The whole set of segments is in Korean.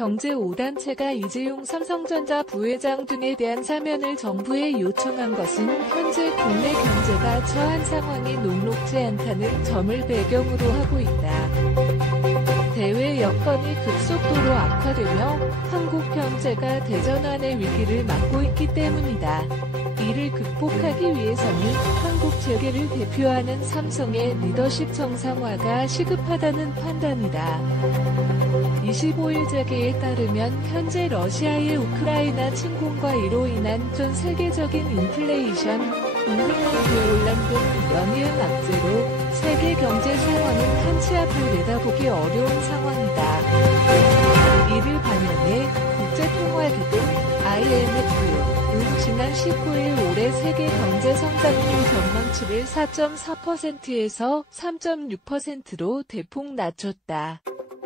경제 5단체가 이재용 삼성전자 부회장 등에 대한 사면을 정부에 요청한 것은 현재 국내 경제가 처한 상황이 녹록지 않다는 점을 배경으로 하고 있다. 대외 여건이 급속도로 악화되며 한국 경제가 대전환의 위기를 맞고 있기 때문이다. 이를 극복하기 위해서는 한국 재계를 대표하는 삼성의 리더십 정상화가 시급하다는 판단이다. 25일 재계에 따르면 현재 러시아의 우크라이나 침공과 이로 인한 전 세계적인 인플레이션, 공급망 대혼란 등 연이은 악재로 세계 경제 상황은 한치 앞을 내다보기 어려운 상황이다. 이를 반영해 국제통화기금 IMF는 지난 19일 올해 세계 경제 성장률 전망치를 4.4%에서 3.6%로 대폭 낮췄다.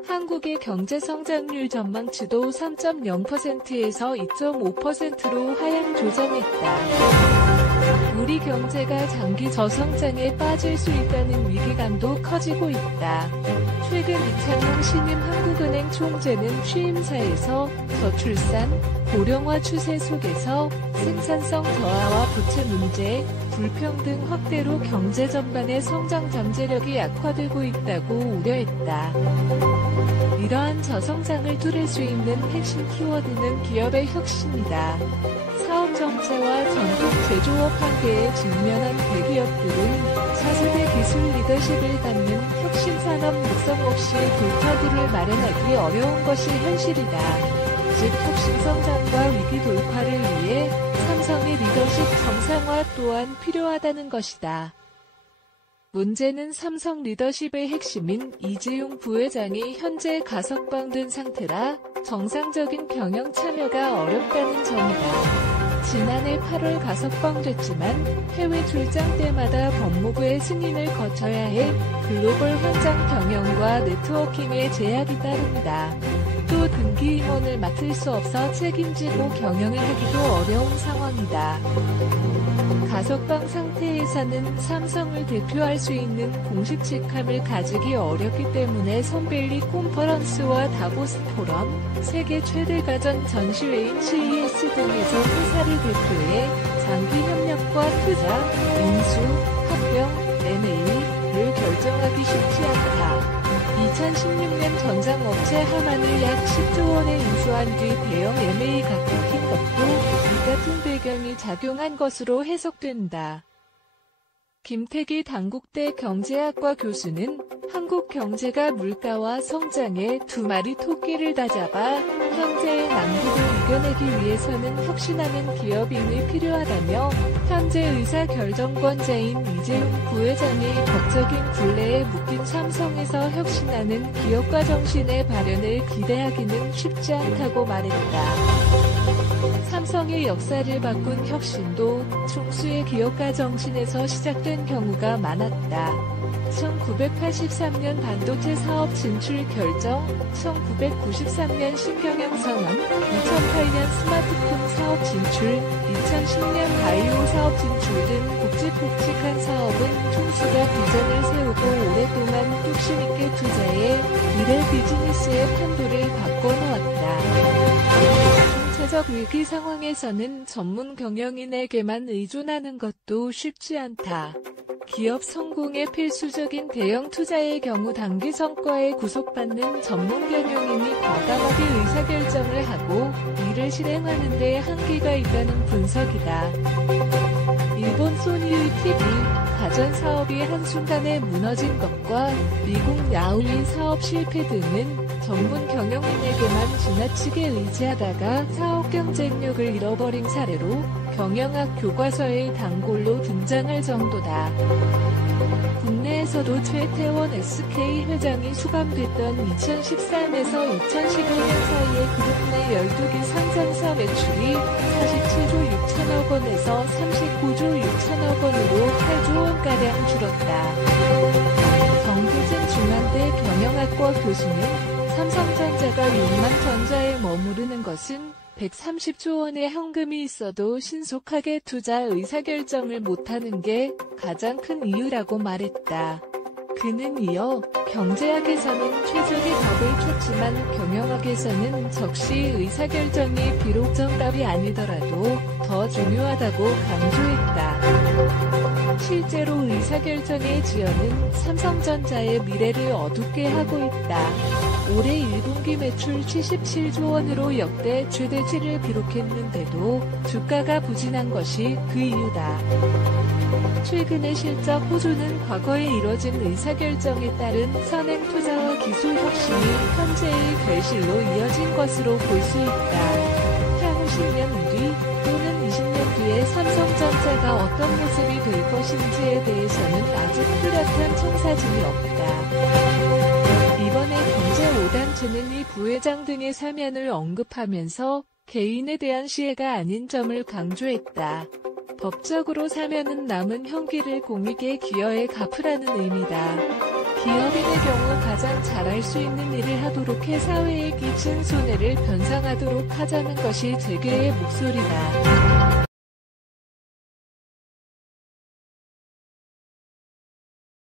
한국의 경제 성장률 전망치도 3.0%에서 2.5%로 하향 조정했다. 우리 경제가 장기 저성장에 빠질 수 있다는 위기감도 커지고 있다. 최근 이창용 신임 한국은행 총재는 취임사에서 저출산, 고령화 추세 속에서 생산성 저하와 부채 문제, 불평등 확대로 경제 전반의 성장 잠재력이 약화되고 있다고 우려했다. 이러한 저성장을 뚫을 수 있는 핵심 키워드는 기업의 혁신이다. 사업 정체와 전통 제조업 한계에 직면한 대기업들은 차세대 기술 리더십을 갖는 혁신 산업 육성 없이 돌파구를 마련하기 어려운 것이 현실이다. 즉 혁신 성장과 위기 돌파를 위해 삼성의 리더십 정상화 또한 필요하다는 것이다. 문제는 삼성 리더십의 핵심인 이재용 부회장이 현재 가석방된 상태라 정상적인 경영 참여가 어렵다는 점이다. 지난해 8월 가석방됐지만 해외 출장 때마다 법무부의 승인을 거쳐야 해 글로벌 현장 경영과 네트워킹에 제약이 따릅니다. 또 등기 임원을 맡을 수 없어 책임지고 경영을 하기도 어려운 상황이다. 가석방 상태에서는 삼성을 대표할 수 있는 공식 직함을 가지기 어렵기 때문에 선벨리 콘퍼런스와 다보스 포럼, 세계 최대 가전 전시회인 CES 등에서 회사를 대표해 장기 협력과 투자, 인수, 합병, M&A를 결정하기 쉽지 않다. 2016년 전장업체 하만을 약 10조 원에 인수한 뒤 대형 M&A가 끊긴 것도 이 같은 배경이 작용한 것으로 해석된다. 김태기 단국대 경제학과 교수는 한국 경제가 물가와 성장에 두 마리 토끼를 다잡아 현재의 난국을 이겨내기 위해서는 혁신하는 기업인이 필요하다며 현재 의사결정권자인 이재용 부회장이 법적인 굴레에 묶인 삼성에서 혁신하는 기업가 정신의 발현을 기대하기는 쉽지 않다고 말했다. 삼성의 역사를 바꾼 혁신도 총수의 기업가 정신에서 시작된 경우가 많았다. 1983년 반도체 사업 진출 결정, 1993년 신경영 선언, 2008년 스마트폰 사업 진출, 2010년 바이오 사업 진출 등 굵직굵직한 사업은 총수가 비전을 세우고 오랫동안 뚝심 있게 투자해 미래 비즈니스의 판도를 바꿔놓았다. 총체적 위기 상황에서는 전문 경영인에게만 의존하는 것도 쉽지 않다. 기업 성공에 필수적인 대형 투자의 경우 단기 성과에 구속받는 전문 경영인이 과감하게 의사결정을 하고 이를 실행하는 데 한계가 있다는 분석이다. 일본 소니의 TV, 가전사업이 한순간에 무너진 것과 미국 야후의 사업 실패 등은 전문 경영인에게만 지나치게 의지하다가 사업 경쟁력을 잃어버린 사례로 경영학 교과서의 단골로 등장할 정도다. 국내에서도 최태원 SK 회장이 수감됐던 2013에서 2015년 사이에 그룹 내 12개 상장사 매출이 47조 6천억 원에서 39조 6천억 원으로 8조 원가량 줄었다. 정두진 중앙대 경영학과 교수는 삼성전자가 6만 전자에 머무르는 것은 130조 원의 현금이 있어도 신속하게 투자 의사결정을 못하는 게 가장 큰 이유라고 말했다. 그는 이어 경제학에서는 최적의 답을 찾지만 경영학에서는 적시 의사결정이 비록 정답이 아니더라도 더 중요하다고 강조했다. 실제로 의사결정의 지연은 삼성전자의 미래를 어둡게 하고 있다. 올해 1분기 매출 77조 원으로 역대 최대치를 기록했는데도 주가가 부진한 것이 그 이유다. 최근의 실적 호조는 과거에 이뤄진 의사결정에 따른 선행 투자와 기술 혁신이 현재의 결실로 이어진 것으로 볼 수 있다. 향후 10년 뒤 또는 20년 뒤에 삼성전자가 어떤 모습이 될 것인지에 대해서는 아직 뚜렷한 청사진이 없다. 이번에 경제 5단체는 이 부회장 등의 사면을 언급하면서 개인에 대한 시혜가 아닌 점을 강조했다. 법적으로 사면은 남은 형기를 공익에 기여해 갚으라는 의미다. 기업인의 경우 가장 잘할 수 있는 일을 하도록 해 사회에 끼친 손해를 변상하도록 하자는 것이 재계의 목소리다.